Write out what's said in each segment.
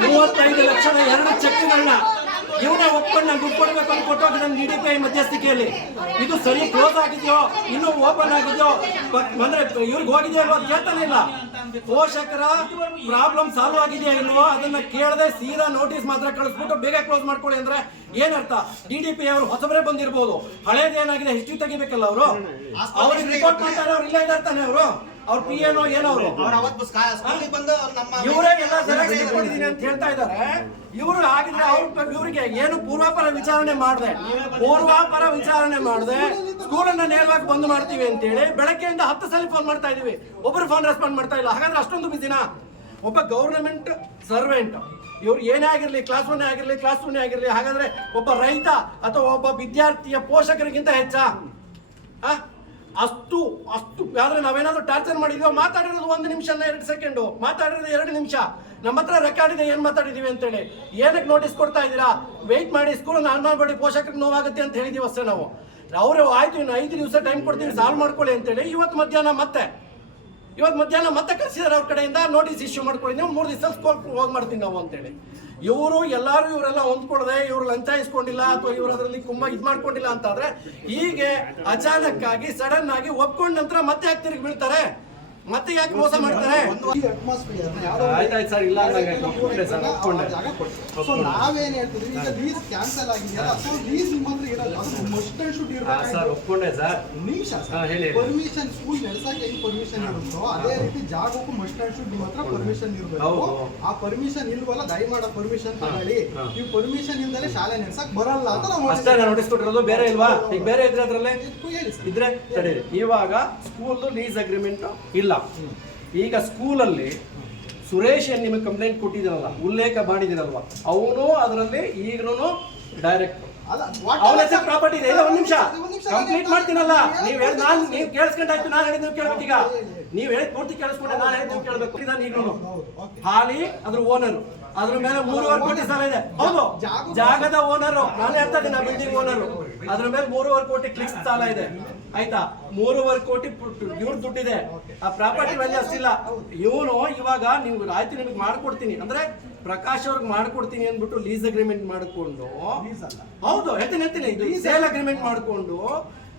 35 ಲಕ್ಷದ 2 ಚೆಕ್ಗಳನ್ನ ಇವನೇ ಒಪ್ಕೊಂಡು ನಾನು ದುಡ್ಡು ಕೊಡ್ಬೇಕು ಅಂತ ಕೊಟ್ಟೋಗಿ ನಮ್ಗೆ DDPI ಮಧ್ಯಸ್ಥಿಕೆಯಲ್ಲಿ ಇದು ಸರಿ ಕ್ಲೋಸ್ ಆಗಿದೆಯೋ ಇನ್ನೂ ಓಪನ್ ಆಗಿದೆಯೋ ಅಂದ್ರೆ ಇವ್ರಿಗೆ ಹೋಗಿದೆಯೋ ಅಲ್ವೋ ಅದು ಕೇಳ್ತಾನೆ ಇಲ್ಲ. ಪೋಷಕರ ಪ್ರಾಬ್ಲಮ್ ಸಾಲ್ವ್ ಆಗಿದೆಯಾ ಇಲ್ವೋ ಅದನ್ನ ಕೇಳದೆ ಸೀದಾ ನೋಟಿಸ್ ಮಾತ್ರ ಕಳಿಸ್ಬಿಟ್ಟು ಬೇಗ ಕ್ಲೋಸ್ ಮಾಡ್ಕೊಳ್ಳಿ ಅಂದ್ರೆ ಏನರ್ಥ? DDPI ಅವರು ಹೊಸಬರೇ ಬಂದಿರ್ಬೋದು, ಹಳೇದೇನಾಗಿದೆ ಹಿಸ್ಟ್ರಿ ತೆಗಿಬೇಕಲ್ಲ ಅವರು. ಅವ್ರಿಗೆ ರಿಪೋರ್ಟ್ ಮಾಡ್ತಾರೆ, ಅವ್ರು ಇಲ್ಲ ಇದಾರ್ತಾನೆ ಅವರು. ಅವ್ರ PNO ಏನವರು ಇವರೇ ಎಲ್ಲ ಸರಿಯಾಗಿ ಇಟ್ಕೊಂಡಿದೀನಿ ಅಂತ ಹೇಳ್ತಾ ಇದ್ದಾರೆ. ಇವರು ಆಗಿದ್ರೆ ಇವರಿಗೆ ಏನು ಪೂರ್ವಾಪರ ವಿಚಾರಣೆ ಮಾಡದೆ ಸ್ಕೂಲನ್ನ ನೇರವಾಗಿ ಬಂದ್ ಮಾಡ್ತೀವಿ ಅಂತೇಳಿ ಬೆಳಗ್ಗೆಯಿಂದ 10 ಸಲ ಫೋನ್ ಮಾಡ್ತಾ ಇದೀವಿ, ಒಬ್ಬರು ಫೋನ್ ರೆಸ್ಪಾಂಡ್ ಮಾಡ್ತಾ ಇಲ್ಲ. ಹಾಗಾದ್ರೆ ಅಷ್ಟೊಂದು ಬಿಸಿನಾ? ಒಬ್ಬ ಗವರ್ನಮೆಂಟ್ ಸರ್ವೆಂಟ್ ಇವ್ರು ಏನೇ ಆಗಿರ್ಲಿ, ಕ್ಲಾಸ್ 1 ಆಗಿರ್ಲಿ, ಕ್ಲಾಸ್ 2 ಆಗಿರ್ಲಿ, ಹಾಗಾದ್ರೆ ಒಬ್ಬ ರೈತ ಅಥವಾ ಒಬ್ಬ ವಿದ್ಯಾರ್ಥಿಯ ಪೋಷಕರಿಗಿಂತ ಹೆಚ್ಚಾ? ಅಷ್ಟು ಆದ್ರೆ ನಾವೇನಾದ್ರೂ ಟಾರ್ಚರ್ ಮಾಡಿದ್ವಿ? ಮಾತಾಡಿರೋದು 1 ನಿಮಿಷ 2 ಸೆಕೆಂಡು, ಮಾತಾಡಿರೋದು 2 ನಿಮಿಷ. ನಮ್ಮ ಹತ್ರ ರೆಕಾರ್ಡ್ ಇದೆ ಏನ್ ಮಾತಾಡಿದೀವಿ ಅಂತೇಳಿ. ಏನಕ್ಕೆ ನೋಟಿಸ್ ಕೊಡ್ತಾ ಇದ್ದೀರಾ? ವೆಯ್ಟ್ ಮಾಡಿ, ಸ್ಕೂಲ್ ಆನ್ ಮಾಡಬೇಡಿ, ಪೋಷಕರಿಗೆ ನೋವಾಗುತ್ತೆ ಅಂತ ಹೇಳಿದೀವಿ ಅಷ್ಟೇ ನಾವು. ಅವರು ಆಯ್ತು ಇನ್ನು 5 ದಿವಸ ಟೈಮ್ ಕೊಡ್ತೀವಿ ಸಾಲ್ವ್ ಮಾಡ್ಕೊಳ್ಳಿ ಅಂತೇಳಿ ಇವತ್ತು ಮಧ್ಯಾಹ್ನ ಮತ್ತೆ ಕಳಿಸಿದಾರೆ ಅವ್ರ ಕಡೆಯಿಂದ ನೋಟಿಸ್ ಇಶ್ಯೂ ಮಾಡ್ಕೊಳ್ಳಿ, ನೀವು 3 ದಿವಸ ಸ್ಕೂಲ್ ಹೋಗಿ ಮಾಡ್ತೀನಿ ನಾವು ಅಂತೇಳಿ. ಇವರೆಲ್ಲ ಹೊಂದ್ಕೊಡದೆ ಇವ್ರು ಲಂಚ ಇಸ್ಕೊಂಡಿಲ್ಲ ಅಥವಾ ಇವ್ರು ಅದರಲ್ಲಿ ತುಂಬಾ ಮಾಡ್ಕೊಂಡಿಲ್ಲ ಅಂತಾದ್ರೆ ಹೀಗೆ ಅಚಾನಕ್ ಆಗಿ ಸಡನ್ ಆಗಿ ಒಪ್ಕೊಂಡ ನಂತರ ಮತ್ತೆ ಯಾಕೆ ತಿರುಗಿ ಬೀಳ್ತಾರೆ? ಮತ್ತೆ ಯಾಕೆ ಮೋಸ ಮಾಡ್ತಾರೆ? ನಾವೇನ್ ಹೇಳ್ತಿದ್ವಿ, ಈಗ ಲೀಸ್ ಕ್ಯಾನ್ಸಲ್ ಆಗಿದೆಯಲ್ಲ, ಸೊ ಲೀಸ್ ನಿಮ್ಮಂದ್ರೆ ಇರಲ್ಲ, ಅದು must and should permission school ನಡೆಸಕ್ಕೆ ಹೆಂಗ್ ಪರ್ಮಿಷನ್ ಇರುತ್ತೋ ಅದೇ ರೀತಿ ಜಾಗಕ್ಕೂ ಮಸ್ಟ್ ಅಂಡ್ ಶುಡ್ ನಿಮ್ಮ ಹತ್ರ ಪರ್ಮಿಷನ್ ಇರಬೇಕು. ಆ ಪರ್ಮಿಷನ್ ಇಲ್ವಲ್ಲ, ದಯಮಾಡ ಪರ್ಮಿಷನ್ ತಗೊಳ್ಳಿ, ನೀವು ಪರ್ಮಿಷನ್ ಇಲ್ದಲೆ ಶಾಲೆ ನಡೆಸಕ್ ಬರಲ್ಲ ಅಂತ ನಾವು ನೋಟಿಸ್ ಕೊಟ್ಟಿರೋದು. ಬೇರೆ ಇಲ್ವಾ? ಈಗ ಬೇರೆ ಇದ್ರೆ ಅದ್ರಲ್ಲೇ ಇದ್ರೆ ತಡೀರಿ. ಇವಾಗ ಸ್ಕೂಲ್ ಲೀಸ್ ಅಗ್ರಿಮೆಂಟ್ ಇಲ್ಲ. ಈಗ ಸ್ಕೂಲಲ್ಲಿ ಸುರೇಶ್ ಏನ್ ನಿಮಗೆ ಕಂಪ್ಲೇಂಟ್ ಕೊಟ್ಟಿದ್ದೀರಲ್ಲ, ಉಲ್ಲೇಖ ಮಾಡಿದಿರಲ್ವಾ, ಅವನು ಅದರಲ್ಲಿ ಈಗಲೂ ಡೈರೆಕ್ಟ್ ಅವನ ಹೆಸರು ಪ್ರಾಪರ್ಟಿ ಇದೆ. 1 ನಿಮಿಷ ಕಂಪ್ಲೀಟ್ ಮಾಡ್ತೀನಲ್ಲ. ನೀವು ಕೇಳಿಸ್ಕೊಂಡಾಯ್ತು, ನಾನು ಹೇಳಿದ್ ನೀವು ಕೇಳ್ಬೇಕು. ಈಗ ನೀವು ಹೇಳಿದ್ ಪೂರ್ತಿ ಕೇಳಿಸ್ಕೊಂಡೆ, ನಾನು ಹೇಳಿದ್ ನೀವು ಕೇಳ್ಬೇಕು. ಈಗಲೂ ಹಾಲಿ ಅದ್ರ ಓನರ್, ಅದ್ರ ಮೇಲೆ 3.5 ಕೋಟಿ ಸಾಲ ಇದೆ. ಹೌದು, ಜಾಗದ ಓನರು ನಾನು ಹೇಳ್ತಾ ಇದ್ದೀನಿ, ಬಿಲ್ಡಿಂಗ್ ಓನರು. ಅದ್ರ ಮೇಲೆ 3.5 ಕೋಟಿ ಕ್ಲಿಕ್ಸ್ ಸಾಲ ಇದೆ. ಆಯ್ತಾ? 3.5 ಕೋಟಿ ಇವ್ರ ದುಡ್ಡಿದೆ. ಆ ಪ್ರಾಪರ್ಟಿ ವ್ಯಾಲ್ಯೂ ಅಷ್ಟಿಲ್ಲ. ಇವನು ಇವಾಗ ನೀವು ಆಯ್ತು ನಿಮಗೆ ಮಾಡ್ಕೊಡ್ತೀನಿ ಅಂದ್ರೆ ಪ್ರಕಾಶ್ ಅವ್ರಿಗೆ ಮಾಡ್ಕೊಡ್ತೀನಿ ಅಂದ್ಬಿಟ್ಟು ಲೀಸ್ ಅಗ್ರಿಮೆಂಟ್ ಮಾಡ್ಕೊಂಡು, ಹೌದು ಹೇಳ್ತೀನಿ, ಇದು ಸೇಲ್ ಅಗ್ರಿಮೆಂಟ್ ಮಾಡ್ಕೊಂಡು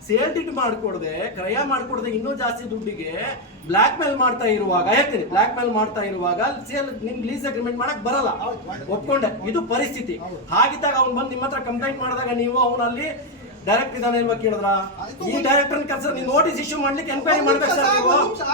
ಸೇಲ್ ಡೀಡ್ ಮಾಡ್ಕೊಡ್ದೆ, ಕ್ರಯ ಮಾಡ್ಕೊಡ್ದೆ, ಇನ್ನೂ ಜಾಸ್ತಿ ದುಡ್ಡಿಗೆ ಬ್ಲಾಕ್ ಮೇಲ್ ಮಾಡ್ತಾ ಇರುವಾಗ, ಸೇಲ್ ನಿಮ್ಗೆ ಲೀಸ್ ಅಗ್ರಿಮೆಂಟ್ ಮಾಡಕ್ ಬರಲ್ಲ, ಒಪ್ಕೊಂಡೆ. ಇದು ಪರಿಸ್ಥಿತಿ. ಹಾಗಿದ್ದಾಗ ಅವ್ನು ಬಂದು ನಿಮ್ಮ ಹತ್ರ ಕಂಪ್ಲೇಂಟ್ ಮಾಡಿದಾಗ ನೀವು ಅವನಲ್ಲಿ ಡೈರೆಕ್ಟ್ ಇದಾನೆ ಇಲ್ವಾ ಕೇಳಿದ್ರ? ಈ ಡೈರೆಕ್ಟರ್ ಕರ್ಸ ನೀವು ನೋಟಿಸ್ ಇಶ್ಯೂ ಮಾಡ್ಲಿಕ್ಕೆ ಎನ್ಕ್ವೈರಿ ಮಾಡ್ಬೇಕು ಸರ್ ನೀವು.